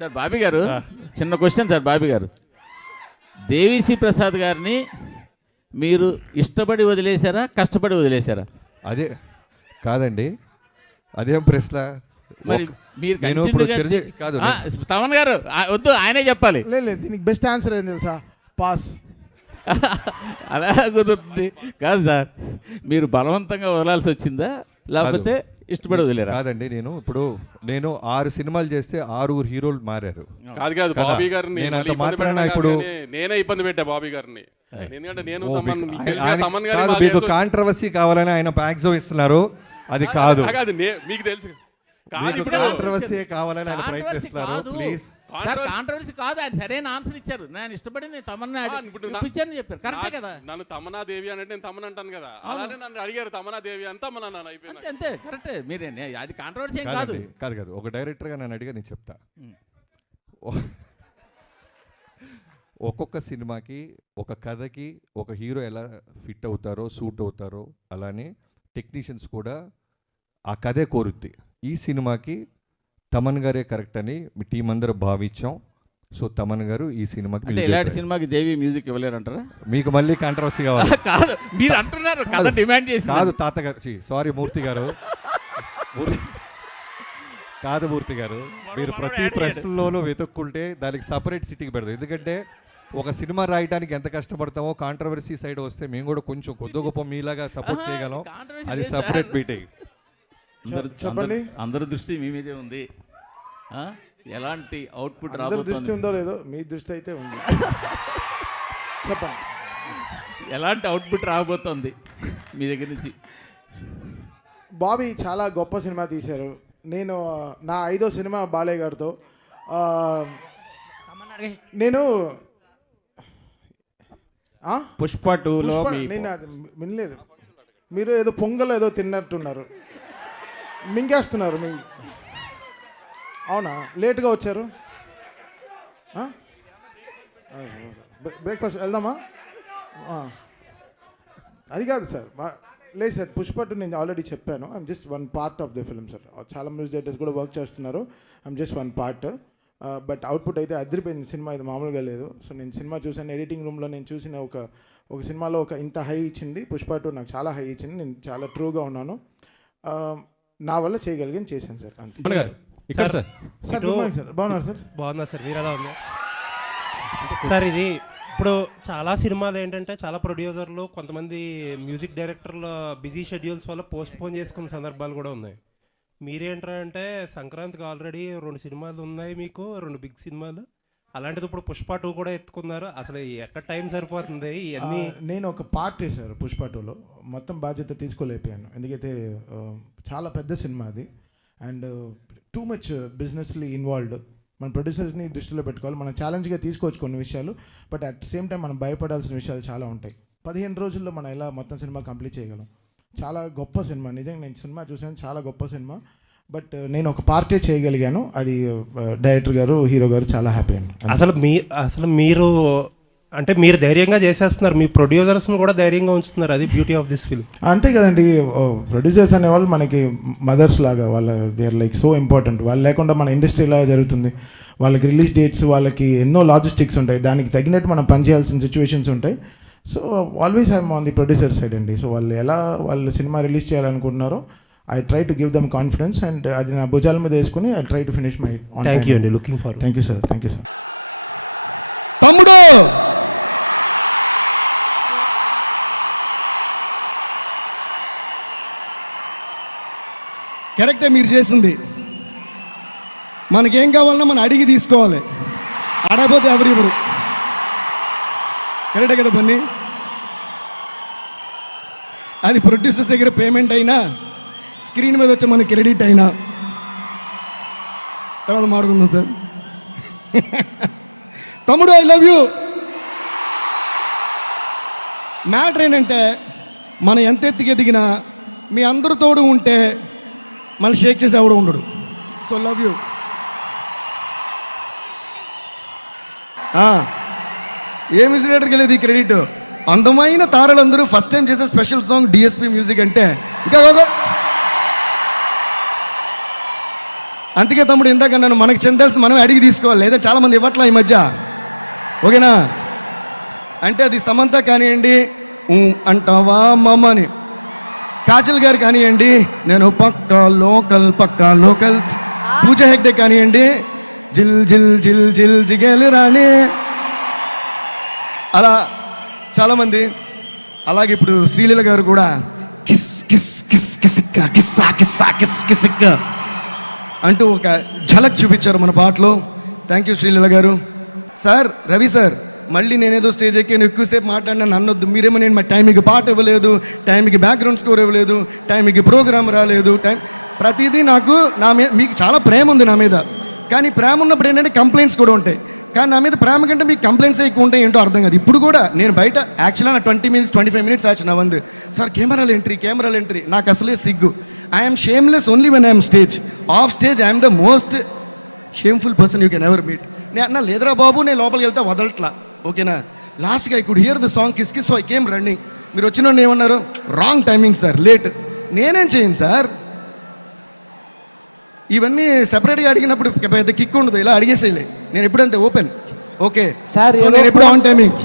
Sir Bobby గారు, చిన్న question sir Bobby గారు. దేవిశ్రీ ప్రసాద్ గారిని మీరు ఇష్టపడి వదిలేశారా, కష్టపడి వదిలేశారా? అదే కాదండి, అదేం ప్రశ్న. మరి మీరు నేను ఇప్పుడు కాదు తమన్ గారు వద్దు, ఆయనే చెప్పాలి. లేదు, దీనికి బెస్ట్ ఆన్సర్ ఏం తెలుసా? పాస్. అలా కుదురుతుంది కాదు సార్, మీరు బలవంతంగా వదలాల్సి వచ్చిందా లేకపోతే ఇష్టపడి వదిలేరా? కాదండి, నేను 6 సినిమాలు చేస్తే 6 హీరోలు మారారు. కాదు బాబీ గారిని ఇప్పుడు నేనే ఇబ్బంది పెట్టా బాబీ గారిని. ఎందుకంటే నేను మీకు కాంట్రవర్సీ కావాలని ఆయన బ్యాగ్జో ఇస్తున్నారు, అది కాదు. మీకు తెలుసు కాంట్రవర్సీ కావాలని ఆయన ప్రయత్నిస్తున్నారు. ప్లీజ్, కాంట్రవర్సీ కాదు, అది సరైన ఆన్సర్ ఇచ్చారు. నేను ఇష్టపడి తమన్నా ఇప్పించారని చెప్పారు, కరెక్టే కదా. నన్ను తమన్నా దేవి అంటే నేను తమన్ అంటాను కదా, అలానే నన్ను అడిగారు తమన్నా దేవి అంతా మన అయిపోయింది. అంతే, కరెక్టే. మీరే అది కాంట్రవర్సీ ఏం కాదు. కాదు ఒక డైరెక్టర్గా నన్ను అడిగా నేను చెప్తా. ఒక్కొక్క సినిమాకి, ఒక కథకి ఒక హీరో ఎలా ఫిట్ అవుతారో, సూట్ అవుతారో, అలానే టెక్నీషియన్స్ కూడా ఆ కథే కోరుద్ది. ఈ సినిమాకి తమన్ గారే కరెక్ట్ అని మీ టీం అందరూ భావించాం. సో తమన్ గారు ఈ సినిమాకి, ఇలాంటి సినిమాకి దేవి మ్యూజిక్ ఇవ్వలేరంటారా? మీకు మళ్ళీ కాంట్రవర్సీ కావాలి? కాదు, మీరు అంటున్నారు కదా, డిమాండ్ చేసి. కాదు తాతగారు, సారీ మూర్తి గారు, కాదు మూర్తి గారు, మీరు ప్రతి ప్రశ్నలోనూ వెతుక్కుంటే దానికి సపరేట్ సిటీకి పెడతాం. ఎందుకంటే ఒక సినిమా రాయడానికి ఎంత కష్టపడతామో, కాంట్రవర్సీ సైడ్ వస్తే మేము కూడా కొంచెం కొద్ది గొప్ప మీలాగా సపోర్ట్ చేయగలం. అది సపరేట్ మీటింగ్. చెప్పండి, అందరి దృష్టి మీ మీదే ఉంది. ఎలాంటి అవుట్పుట్ దృష్టి ఉందో లేదో, మీ దృష్టి అయితే ఉంది. చెప్పండి, ఎలాంటి అవుట్పుట్ రాబోతోంది మీ దగ్గర నుంచి? బాబీ చాలా గొప్ప సినిమా తీశారు. నేను నా 5వ సినిమా బాలయ్య గారితో. నేను పుష్ప 2లో నేను అది వినలేదు. మీరు ఏదో పొంగల్ ఏదో తిన్నట్టున్నారు, మింగేస్తున్నారు. అవునా, లేట్గా వచ్చారు? బ్రేక్ఫాస్ట్ వెళ్దామా? అది కాదు సార్, లేదు సార్, పుష్ప 2 నేను ఆల్రెడీ చెప్పాను. I'm just one part of the film sir. చాలా మ్యూజిక్ డైరెక్టర్స్ కూడా వర్క్ చేస్తున్నారు. I'm just one part. But output అయితే అదిరిపోయింది. సినిమా ఇది మామూలుగా లేదు. సో నేను సినిమా చూసాను, ఎడిటింగ్ రూమ్లో నేను చూసిన ఒక సినిమాలో ఇంత హై ఇచ్చింది పుష్ప 2 నాకు చాలా హై ఇచ్చింది. నేను చాలా ట్రూగా ఉన్నాను. నా వల్ల చేయగలిగాను, చేశాను సార్. ఇక్కడ సార్ సార్ బాగున్నారు సార్? బాగున్నా సార్, మీరు ఎలా ఉన్నారు సార్? ఇది ఇప్పుడు చాలా సినిమాలు ఏంటంటే చాలా ప్రొడ్యూసర్లు, కొంతమంది మ్యూజిక్ డైరెక్టర్లు బిజీ షెడ్యూల్స్ వల్ల పోస్ట్పోన్ చేసుకున్న సందర్భాలు కూడా ఉన్నాయి. మీరేంటారంటే సంక్రాంతికి ఆల్రెడీ 2 సినిమాలు ఉన్నాయి, మీకు 2 బిగ్ సినిమాలు. అలాంటిది ఇప్పుడు పుష్ప 2 కూడా ఎత్తుకున్నారు. అసలు ఎక్కడ టైం సరిపోతుంది ఇవన్నీ? నేను ఒక పార్ట్ చేశాను పుష్ప 2లో, మొత్తం బాధ్యత తీసుకోలేకపోయాను. ఎందుకైతే చాలా పెద్ద సినిమా అది, అండ్ టూ మచ్ బిజినెస్లీ ఇన్వాల్వ్డ్. మన ప్రొడ్యూసర్స్ని దృష్టిలో పెట్టుకోవాలి. మనం ఛాలెంజ్గా తీసుకోవచ్చు కొన్ని విషయాలు, బట్ అట్ సేమ్ టైం మనం భయపడాల్సిన విషయాలు చాలా ఉంటాయి. 15 రోజుల్లో మనం ఎలా మొత్తం సినిమా కంప్లీట్ చేయగలం? చాలా గొప్ప సినిమా, నిజంగా నేను సినిమా చూసాను, చాలా గొప్ప సినిమా. బట్ నేను ఒక పార్టీ చేయగలిగాను, అది డైరెక్టర్ గారు, హీరో గారు చాలా హ్యాపీ అండి. అసలు మీరు అంటే మీరు ధైర్యంగా చేసేస్తున్నారు, మీ ప్రొడ్యూసర్స్ని కూడా ధైర్యంగా ఉంచుతున్నారు. అది బ్యూటీ ఆఫ్ దిస్ ఫిల్మ్. అంతే కదండి, ప్రొడ్యూసర్స్ అనేవాళ్ళు మనకి మదర్స్ లాగా, వాళ్ళ they are like so important. వాళ్ళు లేకుండా మన ఇండస్ట్రీ ఇలా జరుగుతుంది. వాళ్ళకి రిలీజ్ డేట్స్, వాళ్ళకి ఎన్నో లాజిస్టిక్స్ ఉంటాయి, దానికి తగినట్టు మనం పనిచేయాల్సిన సిచ్యువేషన్స్ ఉంటాయి. So always I'm on the producer side అండి. సో వాళ్ళు సినిమా రిలీజ్ చేయాలనుకుంటున్నారో I try to give them confidence, and అది నా భుజాల మీద వేసుకుని I try to finish my on time. Thank you అండి, looking forward. Thank you sir, thank you sir. తమ్ముడు కరెక్టే మీరు చేసింది. మనకేం కావాలన్నా మనం అడిగి తీసుకోవాలి, అడగపోతే ఎవరు కరెక్టే కదా బన్నీ? అది ప్రొడ్యూసర్స్ దగ్గర పేమెంట్ అయినా, స్క్రీన్ మీద వచ్చి మనకి క్రెడిట్ అయినా తర్వాత మాట్లాడుకుందాం సార్. తమ్ముడు ఐ లవ్ యూ. మ్యాటర్ ఏంటంటే మనం ఎంత ఎత్తుకి ఎదిగినా మీ అందరూ తోడు ఉంటే మళ్ళీ షేక్ చేసి ఎవడు ఉండడు. So love you. A music డైరెక్టర్కి వెళ్ళేది ఈ క్రెడిట్? అందమైన తారలందరూ ఫస్ట్ టైం చేసే స్పెషల్ సాంగ్ డిఎస్పి మ్యూజిక్ అంటే ఇంకా అందుకే తమ్ముడు ఇందాక నన్ను మనకు చెందాల్సిన మనం అడిగి తీసుకోవాలి, లేదా చాలామంది ఇవ్వట్లా ఈ మధ్య. ఓకేనా? అంటే అది సమంత కానివ్వండి, అంటావా మమ్మ అని, కాజల్ గారు కానివ్వండి, నేను పక్కా లోకల్, పూజ హెగ్డే కానివ్వండి, జిల్ జిల్ జిల్ జిల్ జిగేలు రాణి, అలా చాలామంది. అలాగే ఇప్పుడు శ్రీలీల గారు కూడా కిస్ కిస్ కిస్ కిసిక్క కిస్సా కిస్సా కిస్ కిసిక్క అంటూ ఒక ఝలక్ చూపించారు మన పాటలో. థ్యాంక్ యూ శ్రీలీల గారు. సార్, రవి సార్, మళ్ళీ నేనేదో స్టేజ్ ఎక్కి నేను ఎక్కువసేపు మాట్లాడినా నన్నొద్దు. మీరేమో నేను మా టైంకి పాట ఇవ్వలేదు, టైంకి బ్యాక్గ్రౌండ్ స్కోర్ ఇవ్వలేదు, టైంకి ప్రోగ్రామ్ రాలేదు, ప్రతిదీ నాకు నా మీద మీకు చాలా ప్రేమ ఉంది నా మీద. కానీ ప్రేమ ఉన్నప్పుడు ఏంటంటే కంప్లైంట్స్ కూడా ఉంటాయి. కానీ నా మీద ప్రేమ కంటే మీకు కంప్లైంట్స్ ఎక్కువ ఉంటాయి, ఏంటో అర్థం కాదు. ఇప్పుడు కూడా నేను బయట యాక్చువల్గా నా 20 minutes 25 minutes ఆచి నా వందు సార్ కెమెరాలు ఎంట్రీ నాకు అసలే సిగ్గు. I'm shameless only when I'm stage. Of stage I'm the most shameful person you can ever meet. నేను అన్నా లేదురా బాబు, నేను లోపలికి వెళ్తే వదలట్లా. ఓకేనా? లాస్ట్గా I could hear the song kiss kiss, so I came running. మీరు వచ్చిన ఏమన్నారు, రాంగ్ టైమింగ్ సార్, లేట్. నేనేం చేయను సార్, ఇవన్నీ సెపరేట్గా అడిగినప్పుడు పెద్ద కిక్ ఉండదు, ఇలా అడిగేసేయలే. నేను ఎప్పుడంతే ఓపెన్. ఓకే సార్, నేను ఎప్పుడు ఆన్ టైమింగ్.